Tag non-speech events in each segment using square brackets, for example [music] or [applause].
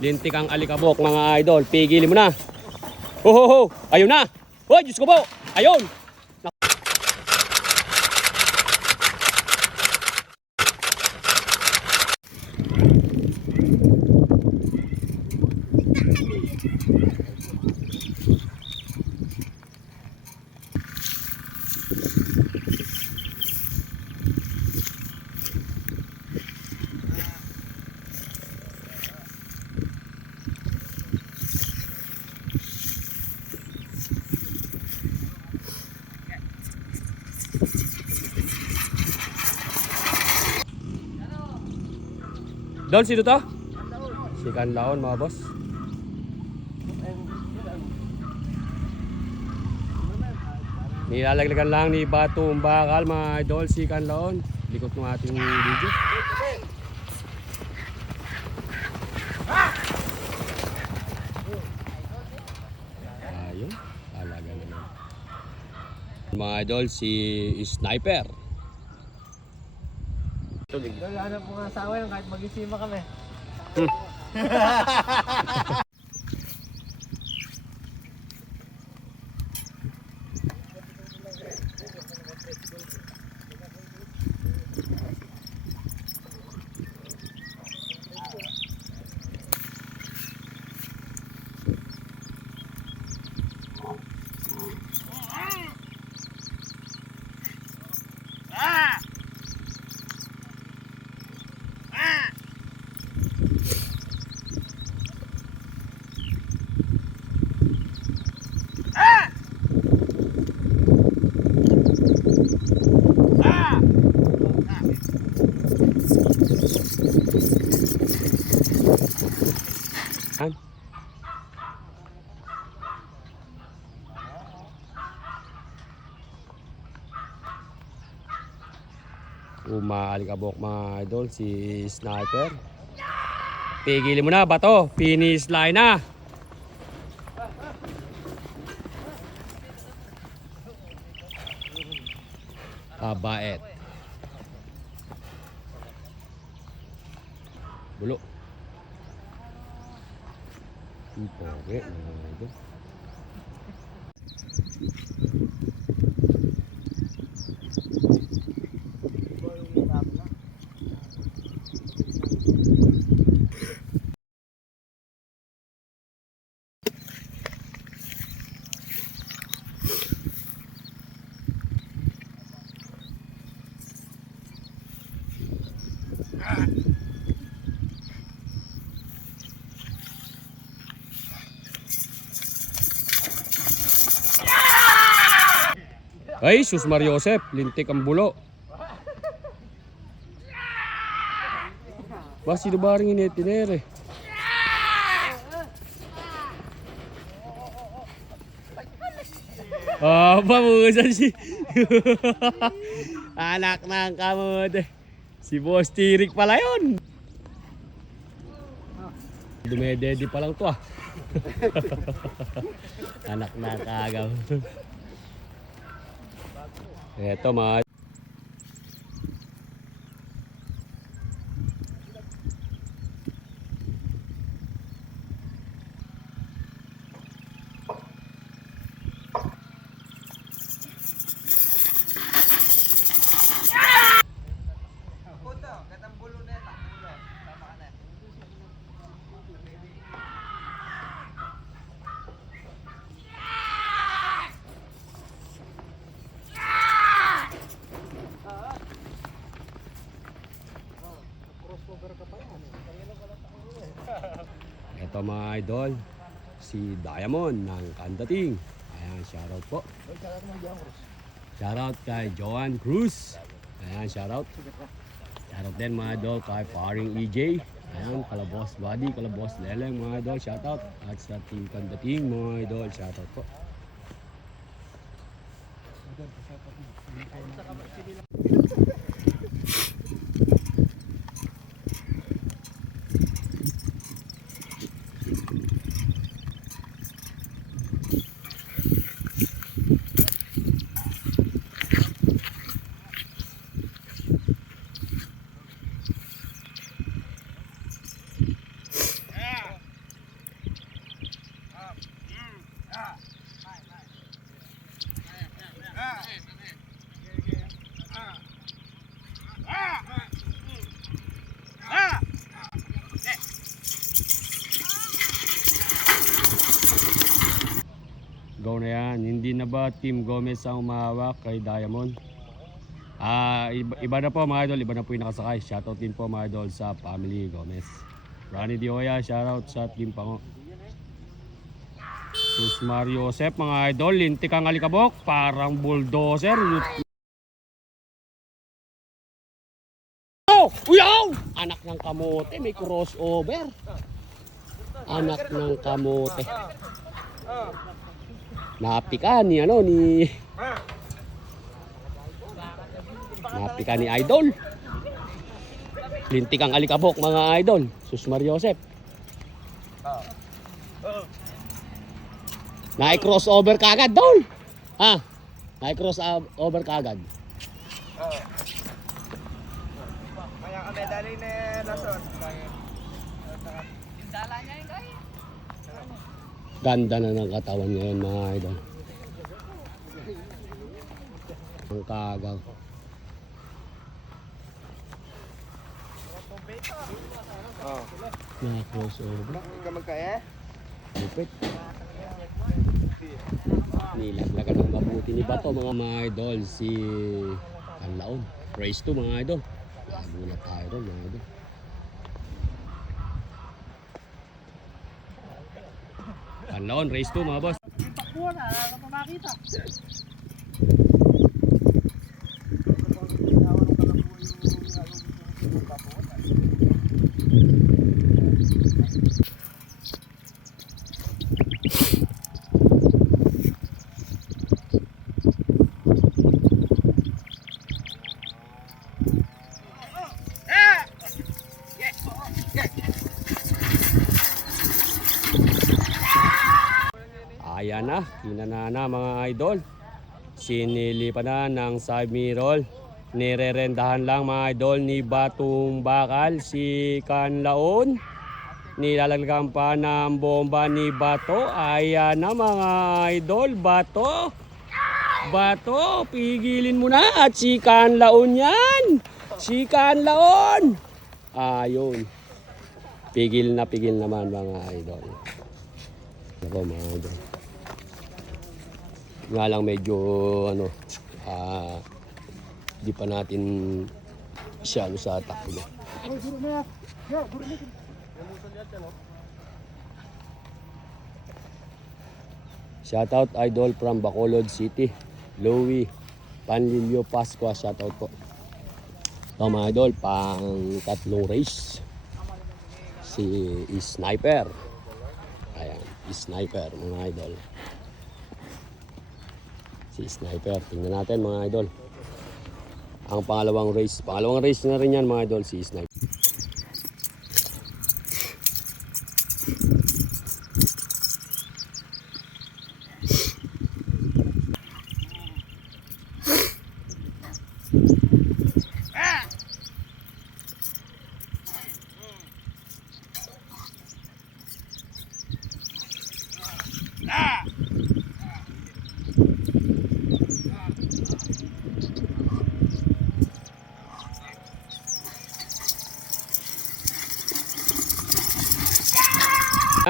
Lintik ang alikabok mga idol. Pigilin mo na. Ho ho ho. Ayun na. Hoy, Diyos ko po. Ayun. Don, sino to? Si Kanlaon mga boss. Nilalaglagan lang ni Bato Bakal mga idol si Kanlaon. Likot ng ating video. Ayun, talaga naman. Mga idol, si Sniper. Wala na po nga asawa yun kahit mag-isima kami. Yan. [laughs] Umaalikabok mga idol si Sniper. Pigilin mo na bato. Finish line na. Kabait. Bulo. Ang pogi, mga idol. Ay, sus Mariosep, lintik ang bulo. Ba, sino ba rin inetinere? Ah, pamusan si... [laughs] Anak ng kamod. Si Boss Tirik pala yun. Dumedede pa lang to ah. [laughs] Anak na kagaw. Eto mga Ito [laughs] mga idol, si Diamond ng Kandating. Ayan, shoutout po. Shoutout kay Joan Cruz. Ayan, shoutout. Shoutout din mga idol kay Paring EJ. Ayan, Kalabos Buddy, Kalabos Leleng mga idol, shoutout. At sa Team Kandating mga idol, shoutout po. Shoutout po. Ba Team Gomez ang umahawak kay Diamond? Ah, iba, iba na po mga idol, iba na po yung nakasakay. Shoutout din po mga idol sa family Gomez. Ronnie Dioya, shoutout sa Team Pango. Sus Mario Josep, mga idol, lintik ang alikabok, parang bulldozer. Oh! Uyaw! Anak ng kamote, may crossover. Anak ng kamote. Napikan ni ano ni Napikan ni Idol. Lintik ang alikabok mga idol. Sus Mario Josep. Nai-crossover kagad, Dol. Ha? Nai-crossover kagad. Kaya kami dali ni Lason. Ganda na ng katawan ngayon mga idol. Ang kagaw. Oh. Na-crossover. Hindi ka magkaya? Lupit. Nilaglagan ng mabuti ni Bato mga mga idol si Kanlaon. Praise to mga idol. Nagulat tayo ron mga idol. Kanlaon, race to mga boss. Ayan na, kinanana mga idol. Sinili pa na ng side mirror. Nirerendahan lang mga idol ni Batong Bakal si Kanlaon. Nilalagyan pa ng bomba ni Bato. Ayan na mga idol, Bato. Bato, pigilin mo na at si Kanlaon yan. Si Kanlaon. Ayun. Pigil na pigil naman mga idol. Ako mga idol. Nga lang medyo ano, ah, di pa natin siya ano, sa takbo niya. Shoutout idol from Bacolod City. Louie Panlilio Pasqua. Shoutout po. Ito mga idol, pang tatlong race. Si Sniper. Ayan, Sniper mga idol. Si Sniper. Tingnan natin mga idol. Ang pangalawang race. Pangalawang race na rin yan mga idol, si Sniper.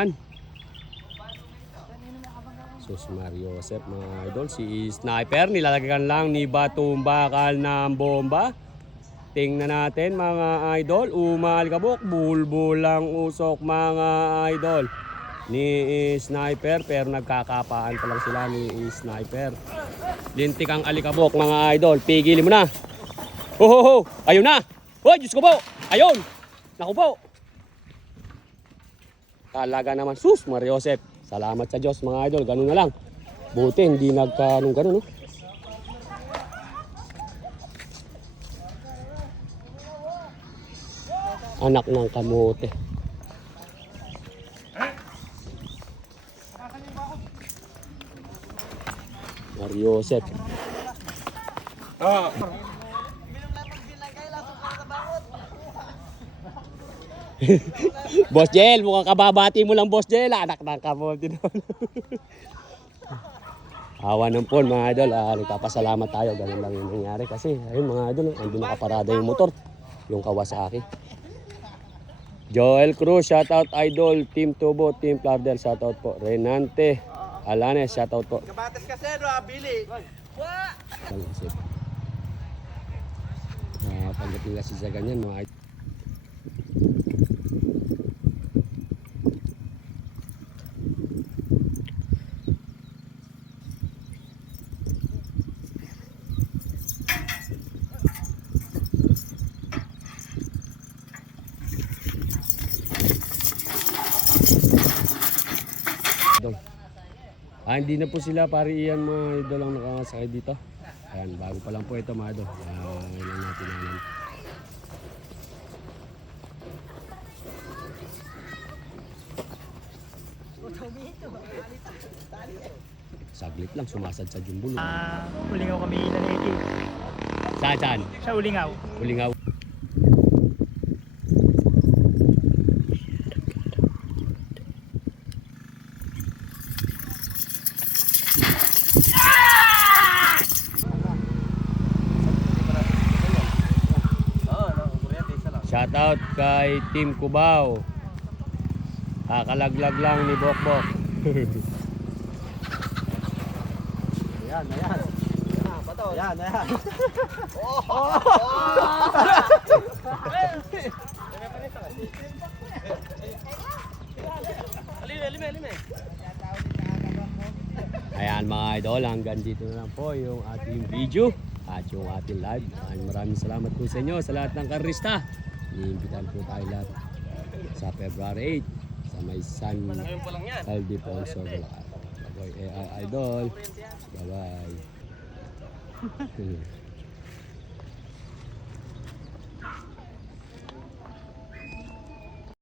Yan. Sus Mario Josep mga idol. Si Sniper nilalagyan lang ni Batong Bakal ng bomba. Tingnan natin mga idol. Umalkabok. Bulbul lang usok mga idol. Ni Sniper pero nagkakapaan pa lang sila ni Sniper. Lintik ang alikabok mga idol. Pigilin mo na. Ho ho ho. Ayun na. Hoy, Diyos ko po. Ayun. Naku po. Talaga naman, sus, Mario Josep. Salamat sa Diyos mga idol, ganun na lang. Buti, hindi nagka, anong ganun, no? Anak ng kamote. Mario Josep. [laughs] Boss Jel, mukhang kababati mo lang Boss Jel. Anak ng kamote doon. [laughs] Awa ng pon mga idol. Ah, nagpapasalamat tayo. Ganun lang yung nangyari. Kasi ayun mga idol, andun nakaparada yung motor. Yung Kawasaki. Joel Cruz, shoutout idol. Team Tubo, Team Plardel, shoutout po. Renante, Alanes, shoutout po. Kabatas kasi, no, abili. Lang kasi. Ah, pagdating kasi sa ganyan, mga. Idol. Ah, hindi na po sila pari iyan mga idol ang nakakasakay dito. Ayan, bago pa lang po ito mga idol. Ah, ngayon natin alam. Saglit lang, sumasad sa jumbo. Ah, ulingaw kami lalaki. Saan, saan? Sa ulingaw. Ulingaw. Oo, no, kuryente, isa lang. Shoutout kay Team Cubao. Kakalaglag lang ni Bokbok. [laughs] Ayan, ayan. Ayan, ayan. Ayan mga idol, hanggang dito na lang po yung ating video at yung ating live. Maraming maraming salamat po sa inyo sa lahat ng karista. Iniimbitan po tayo lahat sa February 8 sa may San Ildefonso. Bye-bye, AI Idol. Bye-bye. [laughs]